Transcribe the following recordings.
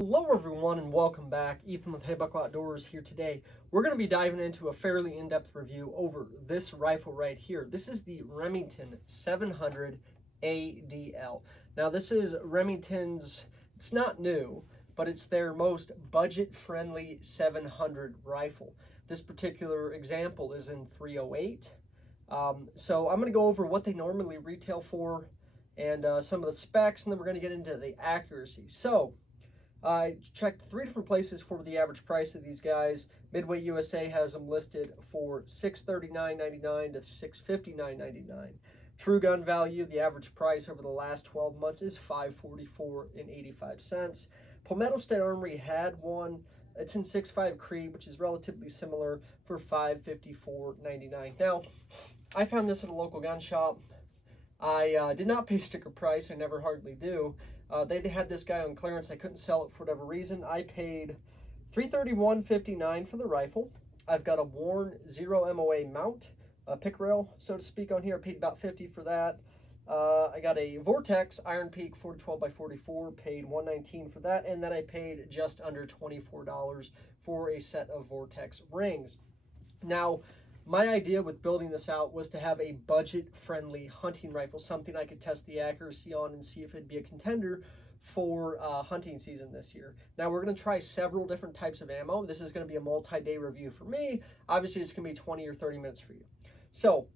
Hello everyone and welcome back. Ethan with Hey Buckle Outdoors here today. We're going to be diving into a fairly in-depth review over this rifle right here. This is the Remington 700 ADL. Now this is Remington's, it's not new, but it's their most budget-friendly 700 rifle. This particular example is in 308. So I'm going to go over what they normally retail for and some of the specs, and then we're going to get into the accuracy. So I checked 3 different places for the average price of these guys. Midway USA has them listed for $639.99 to $659.99. True gun value, the average price over the last 12 months is $544.85. Palmetto State Armory had one. It's in 6.5 Creed, which is relatively similar, for $554.99. Now, I found this at a local gun shop. I did not pay sticker price. I never hardly do. They had this guy on clearance. I couldn't sell it for whatever reason. I paid $331.59 for the rifle. I've got a worn 0 MOA mount, a pick rail, so to speak, on here. I paid about $50 for that. I got a Vortex Iron Peak 4012x44, paid $119 for that, and then I paid just under $24 for a set of Vortex rings. Now, my idea with building this out was to have a budget-friendly hunting rifle, something I could test the accuracy on and see if it'd be a contender for hunting season this year. Now, we're going to try several different types of ammo. This is going to be a multi-day review for me. Obviously, it's going to be 20 or 30 minutes for you. So,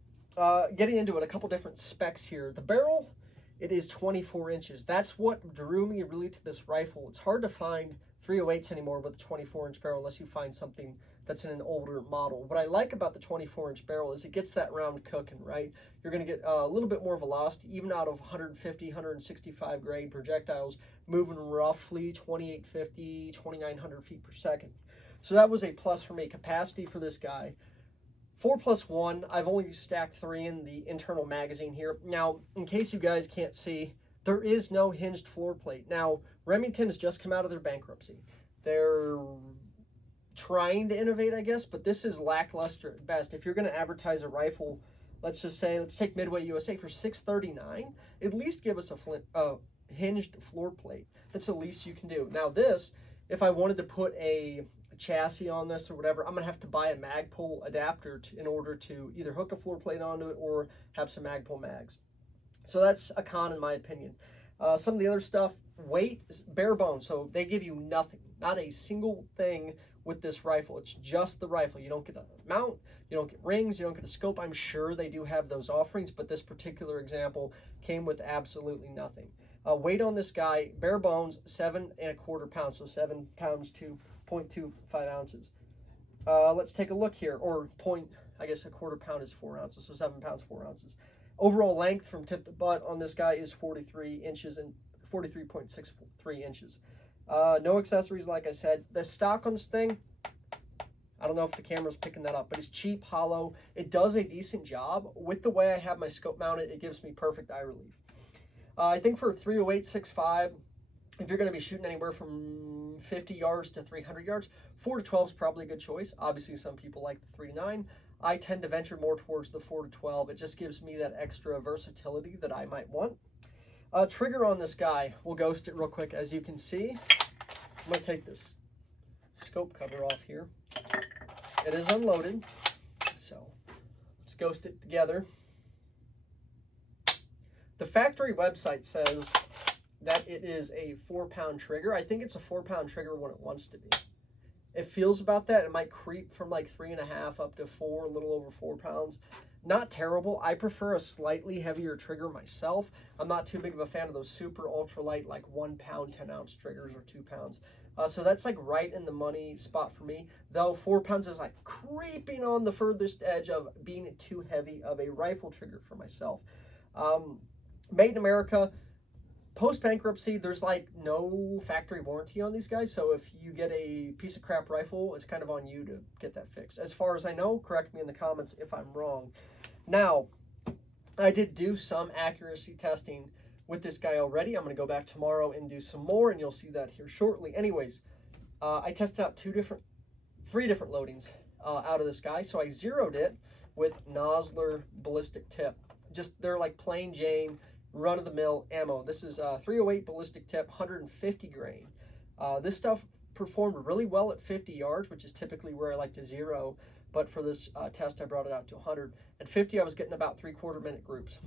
getting into it, a couple different specs here. The barrel, it is 24 inches. That's what drew me really to this rifle. It's hard to find 308s anymore with a 24-inch barrel unless you find something that's in an older model. What I like about the 24-inch barrel is it gets that round cooking, right? You're going to get a little bit more velocity, even out of 150, 165 grade projectiles, moving roughly 2850, 2900 feet per second. So that was a plus for me. Capacity for this guy, 4+1. I've only stacked 3 in the internal magazine here. Now, in case you guys can't see, there is no hinged floor plate. Now, Remington has just come out of their bankruptcy. They're trying to innovate, I guess, but this is lackluster at best. If you're going to advertise a rifle, let's just say, let's take Midway USA for $639, at least give us a hinged floor plate. That's the least you can do. Now this, if I wanted to put a chassis on this or whatever, I'm going to have to buy a Magpul adapter in order to either hook a floor plate onto it or have some Magpul mags. So that's a con in my opinion. Some of the other stuff, weight is bare bones, so they give you nothing, not a single thing with this rifle. It's just the rifle. You don't get a mount, you don't get rings, you don't get a scope. I'm sure they do have those offerings, but this particular example came with absolutely nothing. Weight on this guy, bare bones, 7¼ pounds, so 7 pounds to 0.25 ounces. Let's take a look here, or I guess ¼ pound is 4 ounces, so 7 pounds, 4 ounces. Overall length from tip to butt on this guy is 43 inches and 43.63 inches. No accessories, like I said. The stock on this thing, I don't know if the camera's picking that up, but it's cheap, hollow. It does a decent job. With the way I have my scope mounted, it gives me perfect eye relief. I think for 308 6.5, if you're going to be shooting anywhere from 50 yards to 300 yards, 4-12 is probably a good choice. Obviously, some people like the 3-9. I tend to venture more towards the 4-12. It just gives me that extra versatility that I might want. Trigger on this guy, we'll ghost it real quick. As you can see, I'm going to take this scope cover off here. It is unloaded, so let's ghost it together. The factory website says that it is a 4-pound trigger. I think it's a 4-pound trigger when it wants to be. It feels about that. It might creep from like 3.5 up to 4, a little over 4 pounds. Not terrible. I prefer a slightly heavier trigger myself. I'm not too big of a fan of those super ultralight, like 1 pound, 10-ounce triggers or 2 pounds. So that's like right in the money spot for me. Though 4 pounds is like creeping on the furthest edge of being too heavy of a rifle trigger for myself. Made in America. Post-bankruptcy, there's like no factory warranty on these guys, so if you get a piece of crap rifle, it's kind of on you to get that fixed. As far as I know, correct me in the comments if I'm wrong. Now, I did do some accuracy testing with this guy already. I'm going to go back tomorrow and do some more, and you'll see that here shortly. Anyways, I tested out 3 different loadings out of this guy, so I zeroed it with Nosler ballistic tip. Just, they're like plain Jane, run-of-the-mill ammo. This is 308 ballistic tip, 150 grain. This stuff performed really well at 50 yards, which is typically where I like to zero, but for this test I brought it out to 100. At 50 I was getting about 3/4 minute groups.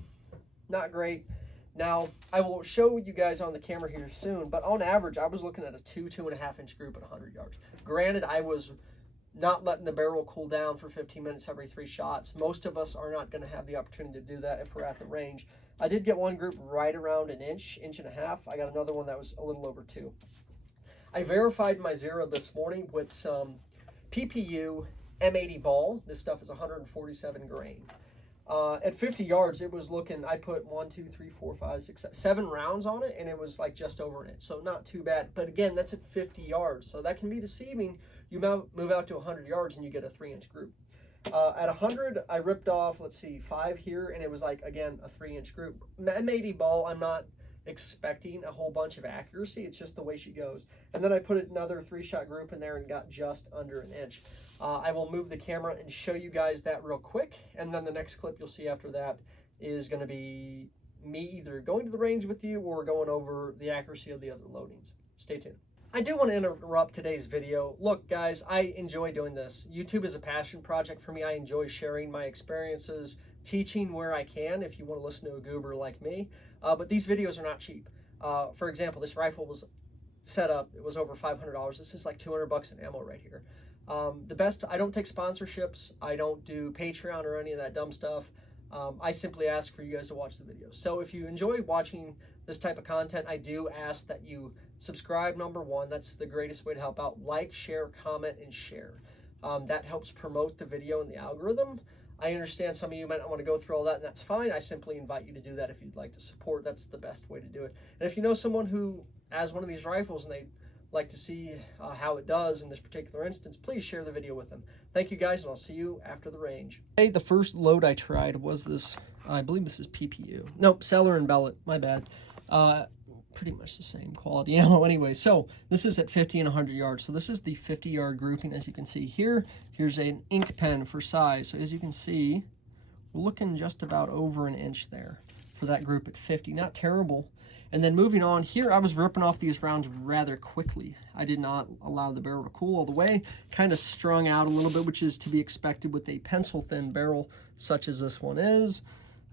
Not great. Now I will show you guys on the camera here soon, but on average I was looking at a 2.5 inch group at 100 yards. Granted, I was not letting the barrel cool down for 15 minutes every 3 shots. Most of us are not going to have the opportunity to do that if we're at the range. I did get one group right around an inch, inch and a half. I got another one that was a little over 2. I verified my zero this morning with some PPU M80 ball. This stuff is 147 grain. At 50 yards, it was looking, I put 1, 2, 3, 4, 5, 6, 7 rounds on it, and it was like just over an inch. So not too bad. But again, that's at 50 yards. So that can be deceiving. You move out to 100 yards and you get a 3-inch group. At 100, I ripped off, let's see, 5 here, and it was like, again, a 3-inch group. M80 ball, I'm not expecting a whole bunch of accuracy. It's just the way she goes. And then I put another 3-shot group in there and got just under an inch. I will move the camera and show you guys that real quick, and then the next clip you'll see after that is going to be me either going to the range with you or going over the accuracy of the other loadings. Stay tuned. I do want to interrupt today's video. Look, guys, I enjoy doing this. YouTube is a passion project for me. I enjoy sharing my experiences, teaching where I can, if you want to listen to a goober like me. But these videos are not cheap. For example, this rifle was set up, it was over $500. This is like 200 bucks in ammo right here. The best, I don't take sponsorships. I don't do Patreon or any of that dumb stuff. I simply ask for you guys to watch the videos. So if you enjoy watching this type of content, I do ask that you subscribe, number one. That's the greatest way to help out. Like, share, comment, and share. That helps promote the video in the algorithm. I understand some of you might not want to go through all that, and that's fine. I simply invite you to do that if you'd like to support. That's the best way to do it. And if you know someone who has one of these rifles and they like to see how it does in this particular instance, please share the video with them. Thank you guys, and I'll see you after the range. Hey, the first load I tried was this, I believe this is PPU. Nope, Cellar and Bellet, my bad. Pretty much the same quality ammo anyway. So this is at 50 and 100 yards. So this is the 50-yard grouping, as you can see here. Here's an ink pen for size. So as you can see, we're looking just about over an inch there for that group at 50. Not terrible. And then moving on here, I was ripping off these rounds rather quickly. I did not allow the barrel to cool all the way. Kind of strung out a little bit, which is to be expected with a pencil-thin barrel such as this one is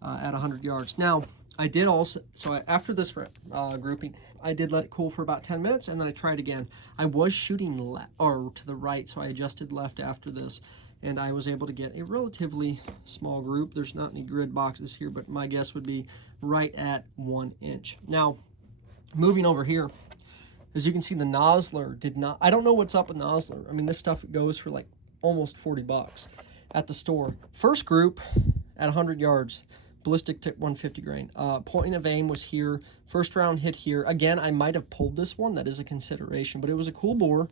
at 100 yards. Now, I did also, so after this grouping, I did let it cool for about 10 minutes, and then I tried again. I was shooting left, or to the right, so I adjusted left after this, and I was able to get a relatively small group. There's not any grid boxes here, but my guess would be right at 1 inch. Now, moving over here, as you can see, the Nosler did not, I don't know what's up with Nosler. I mean, this stuff goes for like almost 40 bucks at the store. First group at 100 yards, ballistic tip 150 grain. Point of aim was here. First round hit here. Again, I might have pulled this one. That is a consideration, but it was a cool bore.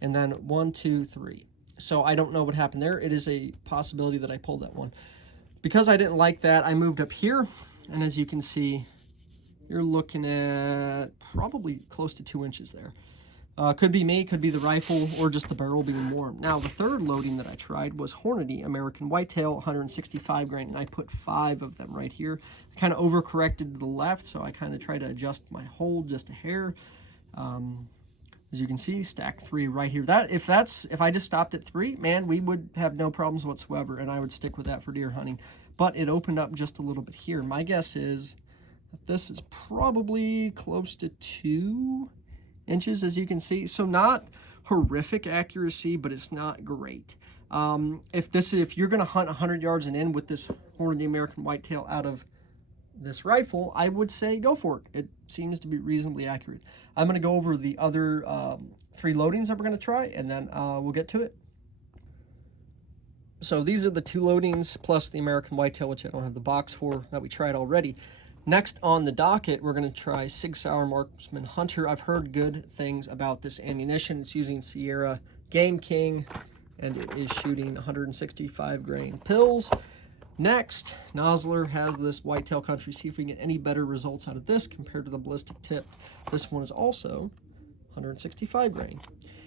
And then 1, 2, 3. So I don't know what happened there. It is a possibility that I pulled that one. Because I didn't like that, I moved up here. And as you can see, you're looking at probably close to 2 inches there. Could be me, could be the rifle, or just the barrel being warm. Now, the third loading that I tried was Hornady American Whitetail, 165 grain, and I put 5 of them right here. I kind of overcorrected to the left, so I kind of tried to adjust my hold just a hair. As you can see, stack 3 right here. If I just stopped at 3, man, we would have no problems whatsoever, and I would stick with that for deer hunting. But it opened up just a little bit here. My guess is that this is probably close to 2 inches, as you can see. So not horrific accuracy, but it's not great. If you're going to hunt 100 yards and in with this Hornady American Whitetail out of this rifle, I would say go for it. It seems to be reasonably accurate. I'm going to go over the other 3 loadings that we're going to try, and then we'll get to it. So these are the 2 loadings plus the American Whitetail, which I don't have the box for, that we tried already. Next on the docket, we're going to try Sig Sauer Marksman Hunter. I've heard good things about this ammunition. It's using Sierra Game King, and it is shooting 165 grain pills. Next, Nosler has this Whitetail Country. See if we can get any better results out of this compared to the ballistic tip. This one is also 165 grain.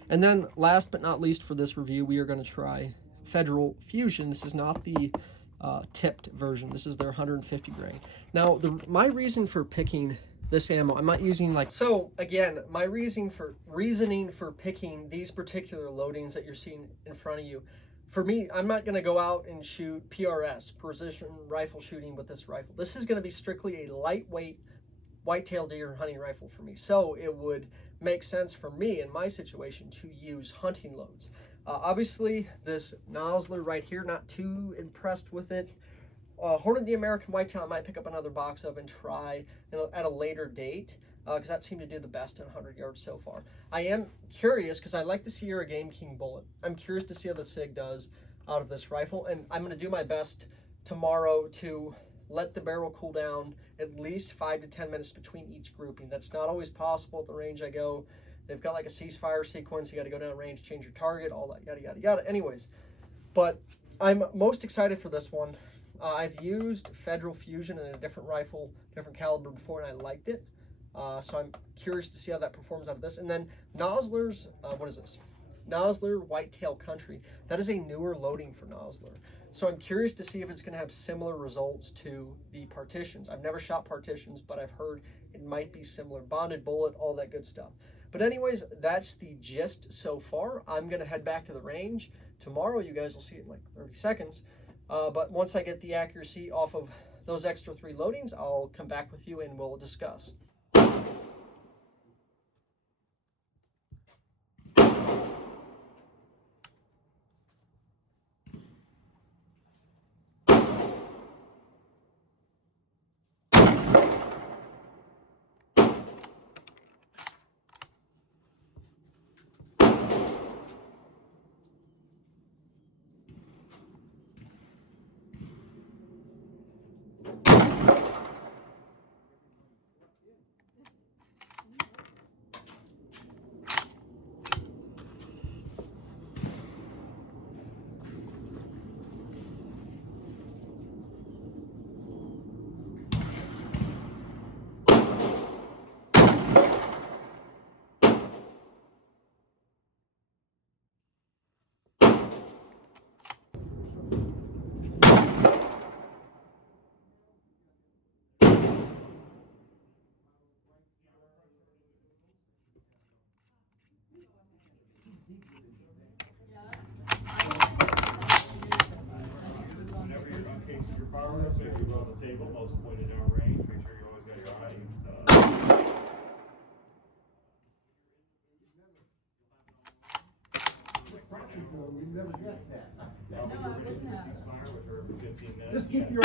And then last but not least for this review, we are going to try Federal Fusion. This is not the tipped version. This is their 150 grain. Now, my reason for picking this ammo. I'm not using like, so again, my reasoning for picking these particular loadings that you're seeing in front of you, for me, I'm not going to go out and shoot PRS, precision rifle shooting, with this rifle. This is going to be strictly a lightweight whitetail deer hunting rifle for me. So it would make sense for me in my situation to use hunting loads. Obviously, this Nosler right here, not too impressed with it. Hornet the American Whitetail, I might pick up another box of and try at a later date, because that seemed to do the best in 100 yards so far. I am curious because I like the Sierra Game King bullet. I'm curious to see how the SIG does out of this rifle, and I'm going to do my best tomorrow to let the barrel cool down at least 5 to 10 minutes between each grouping. That's not always possible at the range I go. They've got like a ceasefire sequence. You got to go down range, change your target, all that, yada, yada, yada. Anyways, but I'm most excited for this one. I've used Federal Fusion in a different rifle, different caliber before, and I liked it. So I'm curious to see how that performs out of this. And then Nosler's, what is this? Nosler Whitetail Country. That is a newer loading for Nosler. So I'm curious to see if it's going to have similar results to the Partitions. I've never shot Partitions, but I've heard it might be similar. Bonded bullet, all that good stuff. But anyways, that's the gist so far. I'm going to head back to the range. Tomorrow, you guys will see it in like 30 seconds. But once I get the accuracy off of those extra 3 loadings, I'll come back with you and we'll discuss. You never guessed that. Just keep your.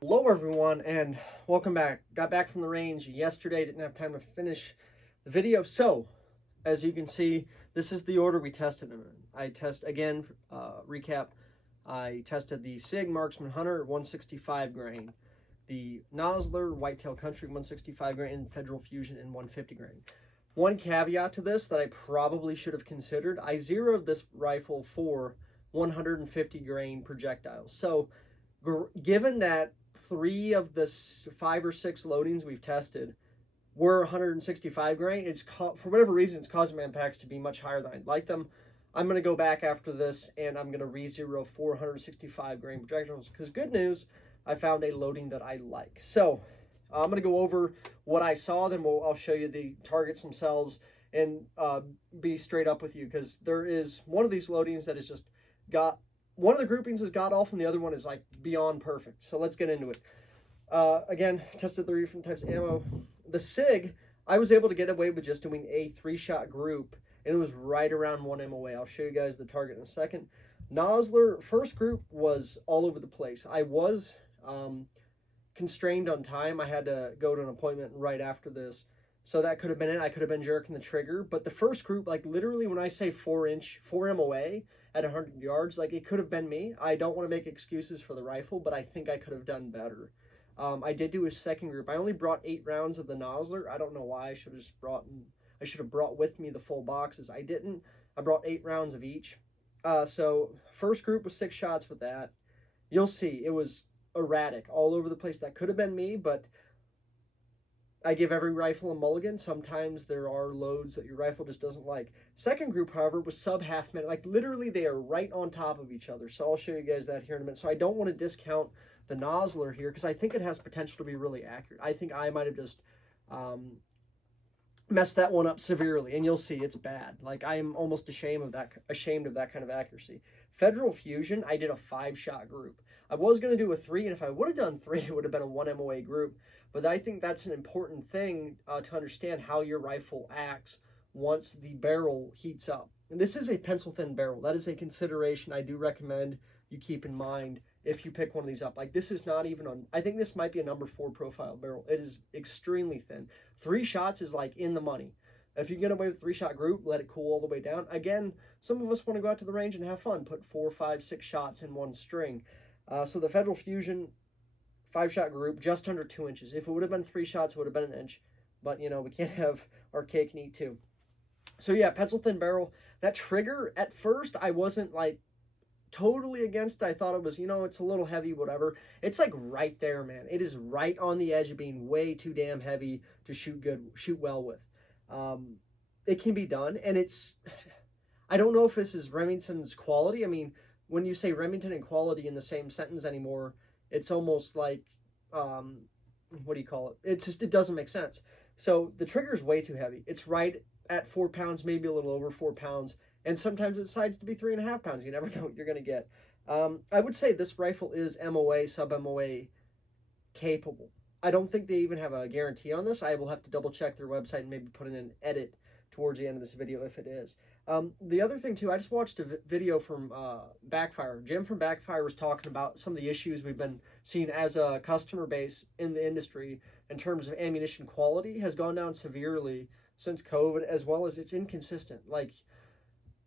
Hello everyone, and welcome back. Got back from the range yesterday, didn't have time to finish the video. So, as you can see, this is the order we tested them in. I test, again, recap, I tested the SIG Marksman Hunter 165 grain, the Nosler Whitetail Country 165 grain, and Federal Fusion in 150 grain. One caveat to this that I probably should have considered, I zeroed this rifle for 150 grain projectiles. So, given that 3 of the 5 or 6 loadings we've tested were 165 grain, it's for whatever reason, it's causing my impacts to be much higher than I'd like them. I'm going to go back after this and I'm going to re-zero 465 grain projectiles, because good news, I found a loading that I like. So I'm going to go over what I saw, then I'll show you the targets themselves and be straight up with you, because there is one of these loadings that has just got, one of the groupings is god awful and the other one is like beyond perfect. So let's get into it. Again, tested 3 different types of ammo. The SIG, I was able to get away with just doing a 3-shot group, and it was right around 1 MOA. I'll show you guys the target in a second. Nosler, first group was all over the place. I was constrained on time. I had to go to an appointment right after this, so that could have been it. I could have been jerking the trigger, but the first group, like literally when I say 4 MOA at 100 yards, like it could have been me. I don't want to make excuses for the rifle, but I think I could have done better. I did do a second group. I only brought 8 rounds of the Nosler. I don't know why. I should have brought with me the full boxes. I didn't. I brought 8 rounds of each. So first group was 6 shots with that. You'll see it was erratic all over the place. That could have been me, but I give every rifle a mulligan. Sometimes there are loads that your rifle just doesn't like. Second group, however, was sub half minute. Like literally they are right on top of each other. So I'll show you guys that here in a minute. So I don't want to discount the Nosler here because I think it has potential to be really accurate. I think I might have just messed that one up severely, and you'll see it's bad. Like I am almost ashamed of that kind of accuracy. Federal Fusion, I did a 5-shot group. I was going to do a 3, and if I would have done 3, it would have been a 1 MOA group. But I think that's an important thing to understand how your rifle acts once the barrel heats up. And this is a pencil-thin barrel. That is a consideration I do recommend you keep in mind if you pick one of these up. Like this is not even on, I think this might be a number 4 profile barrel. It is extremely thin. 3 shots is like in the money. If you get away with 3-shot group, let it cool all the way down. Again, some of us want to go out to the range and have fun. Put 4, 5, 6 shots in one string. So the Federal Fusion 5-shot group, just under 2 inches. If it would have been 3 shots, it would have been 1 inch. But, you know, we can't have our cake and eat too. So, yeah, pencil thin barrel. That trigger, at first, I wasn't, like, totally against it. I thought it was, you know, it's a little heavy, whatever. It's, like, right there, man. It is right on the edge of being way too damn heavy to shoot well with. It can be done, and it's... I don't know if this is Remington's quality. I mean, when you say Remington and quality in the same sentence anymore, it's almost like, what do you call it? It doesn't make sense. So the trigger is way too heavy. It's right at 4 pounds, maybe a little over 4 pounds. And sometimes it decides to be 3.5 pounds. You never know what you're going to get. I would say this rifle is MOA, sub-MOA capable. I don't think they even have a guarantee on this. I will have to double check their website and maybe put in an edit towards the end of this video if it is. The other thing too, I just watched a video from Backfire. Jim from Backfire was talking about some of the issues we've been seeing as a customer base in the industry in terms of ammunition quality has gone down severely since COVID, as well as it's inconsistent. Like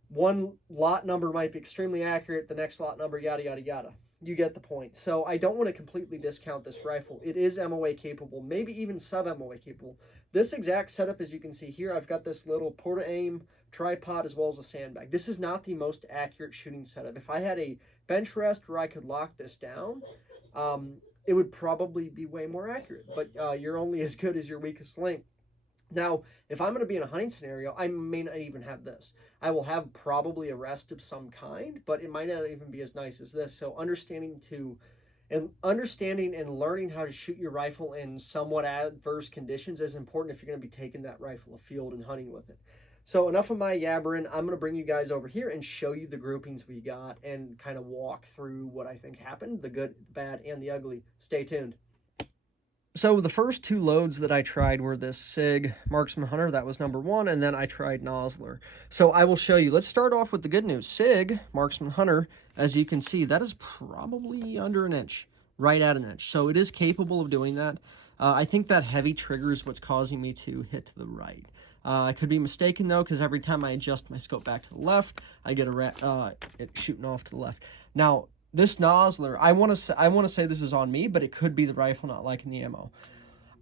one lot number might be extremely accurate, the next lot number, yada, yada, yada. You get the point. So I don't want to completely discount this rifle. It is MOA capable, maybe even sub-MOA capable. This exact setup, as you can see here, I've got this little porta-aim tripod as well as a sandbag. This is not the most accurate shooting setup. If I had a bench rest where I could lock this down, it would probably be way more accurate. But you're only as good as your weakest link. Now, if I'm going to be in a hunting scenario, I may not even have this. I will have probably a rest of some kind, but it might not even be as nice as this. So understanding and learning how to shoot your rifle in somewhat adverse conditions is important if you're going to be taking that rifle afield and hunting with it. So enough of my yabbering. I'm going to bring you guys over here and show you the groupings we got and kind of walk through what I think happened, the good, the bad, and the ugly. Stay tuned. So the first 2 loads that I tried were this SIG Marksman Hunter, that was number 1, and then I tried Nosler. So I will show you. Let's start off with the good news. SIG Marksman Hunter, as you can see, that is probably under 1 inch, right at 1 inch. So it is capable of doing that. I think that heavy trigger is what's causing me to hit to the right. I could be mistaken though, because every time I adjust my scope back to the left, I get it shooting off to the left. Now, this Nosler, I want to say this is on me, but it could be the rifle not liking the ammo.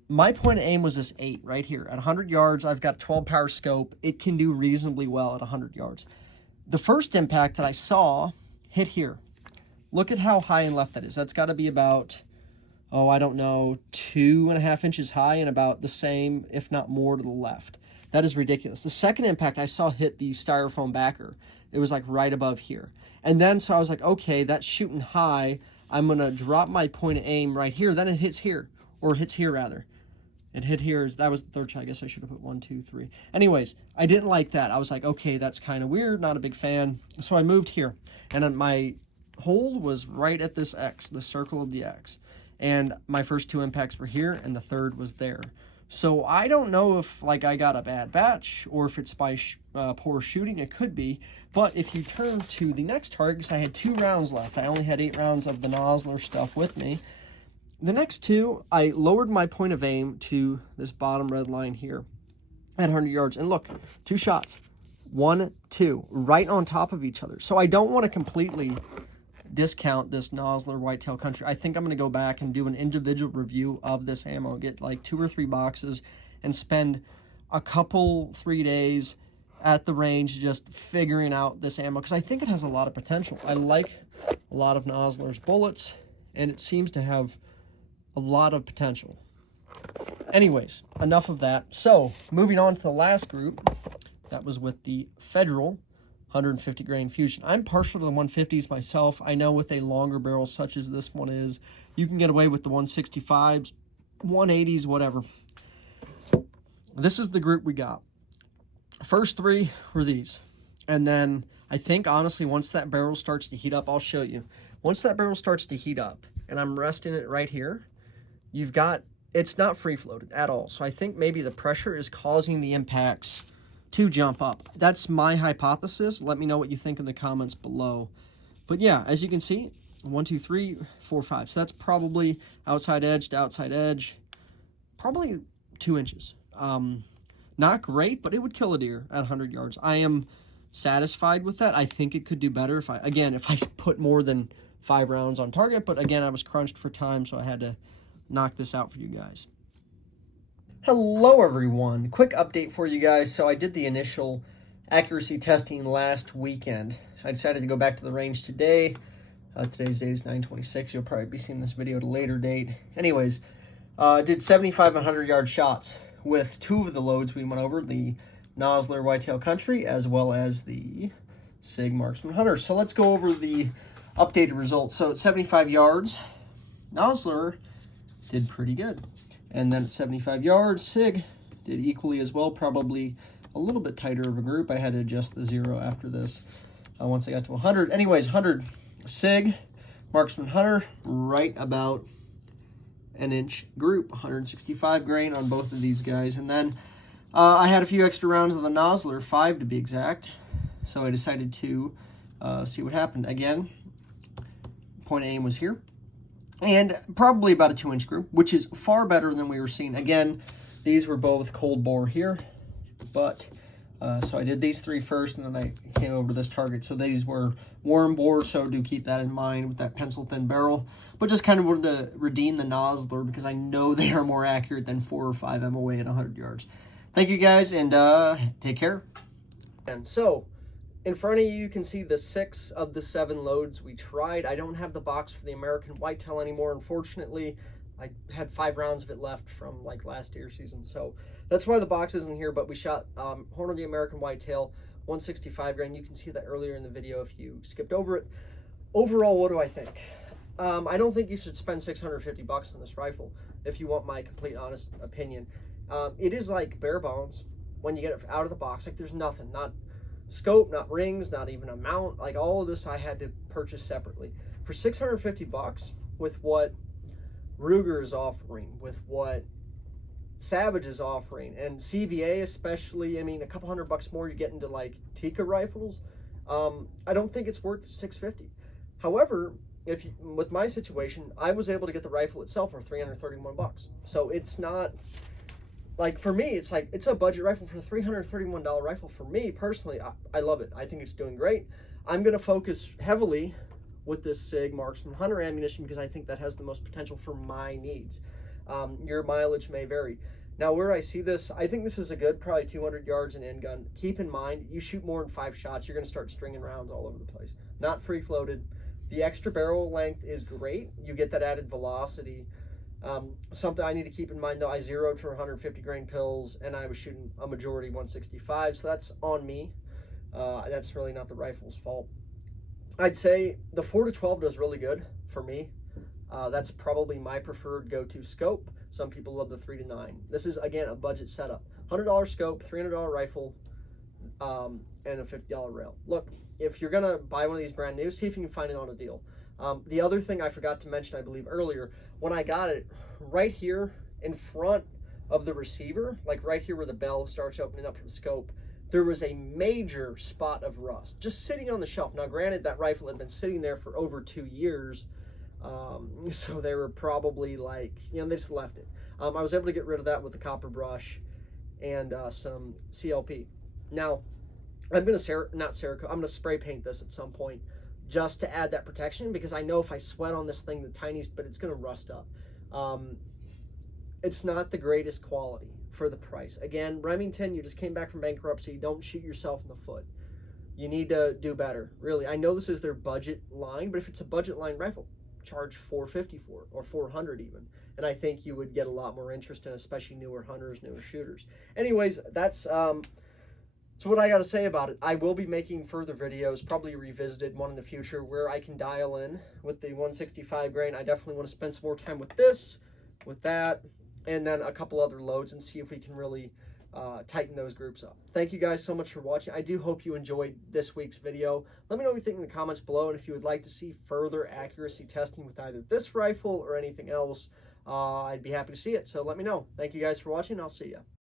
My point of aim was this 8 right here. At 100 yards, I've got 12 power scope. It can do reasonably well at 100 yards. The first impact that I saw hit here. Look at how high and left that is. That's got to be about, I don't know, 2.5 inches high and about the same, if not more, to the left. That is ridiculous. The second impact I saw hit the styrofoam backer. It was like right above here. And then, so I was like, okay, that's shooting high. I'm going to drop my point of aim right here. Then it hits here, or hits here rather. It hit here. That was the third shot. I guess I should have put 1, 2, 3. Anyways, I didn't like that. I was like, okay, that's kind of weird. Not a big fan. So I moved here. And my hold was right at this X, the circle of the X. And my first 2 impacts were here, and the third was there. So I don't know if like I got a bad batch or if it's by poor shooting. It could be. But if you turn to the next targets, I had 2 rounds left. I only had 8 rounds of the Nosler stuff with me. The next 2, I lowered my point of aim to this bottom red line here at 100 yards. And look, 2 shots. 1, 2, right on top of each other. So I don't want to completely discount this Nosler Whitetail Country. I think I'm going to go back and do an individual review of this ammo, get like 2 or 3 boxes and spend a couple 3 days at the range just figuring out this ammo because I think it has a lot of potential. I like a lot of Nosler's bullets and it seems to have a lot of potential. Anyways, enough of that. So, moving on to the last group, that was with the Federal 150 grain Fusion. I'm partial to the 150s myself. I know with a longer barrel such as this one is, you can get away with the 165s, 180s, whatever. This is the group we got. First three were these. And then I think, honestly, once that barrel starts to heat up, I'll show you. Once that barrel starts to heat up, and I'm resting it right here, you've got, it's not free-floated at all. So I think maybe the pressure is causing the impacts to jump up. That's my hypothesis. Let me know what you think in the comments below. But yeah, as you can see, 1, 2, 3, 4, 5. So that's probably outside edge to outside edge, probably 2 inches. Not great, but it would kill a deer at 100 yards. I am satisfied with that. I think it could do better if I put more than 5 rounds on target. But again, I was crunched for time, so I had to knock this out for you guys. Hello everyone, quick update for you guys. So I did the initial accuracy testing last weekend. I decided to go back to the range today. Today's date is 9/26. You'll probably be seeing this video at a later date. Anyways, did 75 and 100 yard shots with 2 of the loads we went over, the Nosler Whitetail Country as well as the Sig Marksman Hunter. So let's go over the updated results. So at 75 yards, Nosler did pretty good. And then at 75 yards, Sig did equally as well, probably a little bit tighter of a group. I had to adjust the 0 after this once I got to 100. Anyways, 100 Sig, Marksman Hunter, right about an inch group, 165 grain on both of these guys. And then I had a few extra rounds of the Nosler, 5 to be exact. So I decided to see what happened. Again, point of aim was here. And probably about a 2-inch group, which is far better than we were seeing. Again, these were both cold bore here, but so I did these 3 first, and then I came over to this target. So these were warm bore, so do keep that in mind with that pencil thin barrel. But just kind of wanted to redeem the Nosler because I know they are more accurate than 4 or 5 MOA at 100 yards. Thank you guys, and take care. And so, in front of you can see the 6 of the 7 loads we tried. I don't have the box for the American Whitetail anymore, unfortunately. I had 5 rounds of it left from like last deer season, so that's why the box isn't here. But we shot Horn of the American Whitetail, 165 grain. You can see that earlier in the video if you skipped over it. Overall, what do I think? I don't think you should spend $650 on this rifle if you want my complete honest opinion. It is like bare bones when you get it out of the box. Like there's nothing, not scope, not rings, not even a mount. Like all of this I had to purchase separately. For $650 with what Ruger is offering, with what Savage is offering, and CVA especially, I mean, a couple $100 more, you get into like Tikka rifles. I don't think it's worth $650. However, if you, with my situation, I was able to get the rifle itself for $331. So it's not, like for me, it's like, it's a budget rifle for a $331 rifle. For me personally, I love it. I think it's doing great. I'm going to focus heavily with this Sig Marksman Hunter ammunition because I think that has the most potential for my needs. Your mileage may vary. Now, where I see this, I think this is a good, probably 200 yards in end gun. Keep in mind, you shoot more than 5 shots, you're going to start stringing rounds all over the place. Not free floated. The extra barrel length is great. You get that added velocity. Something I need to keep in mind though, I zeroed for 150 grain pills and I was shooting a majority 165, so that's on me. That's really not the rifle's fault. I'd say the 4-12 does really good for me. That's probably my preferred go-to scope. Some people love the 3-9. This is again a budget setup. $100 scope, $300 rifle, and a $50 rail. Look, if you're gonna buy one of these brand new, see if you can find it on a deal. The other thing I forgot to mention, I believe earlier, when I got it, right here in front of the receiver, like right here where the bell starts opening up for the scope, there was a major spot of rust just sitting on the shelf. Now, granted, that rifle had been sitting there for over 2 years, so they were probably like, you know, they just left it. I was able to get rid of that with the copper brush and some CLP. Now, I'm gonna I'm gonna spray paint this at some point just to add that protection, because I know if I sweat on this thing the tiniest bit, it's gonna rust up. It's not the greatest quality for the price. Again, Remington, you just came back from bankruptcy. Don't shoot yourself in the foot. You need to do better, really. I know this is their budget line, but if it's a budget line rifle, charge $450 for it, or $400 even. And I think you would get a lot more interest in, especially newer hunters, newer shooters. Anyways, that's what I got to say about it. I will be making further videos, probably revisited one in the future, where I can dial in with the 165 grain. I definitely want to spend some more time with this, with that, and then a couple other loads, and see if we can really tighten those groups up. Thank you guys so much for watching. I do hope you enjoyed this week's video. Let me know what you think in the comments below, and if you would like to see further accuracy testing with either this rifle or anything else, I'd be happy to see it. So let me know. Thank you guys for watching. I'll see you.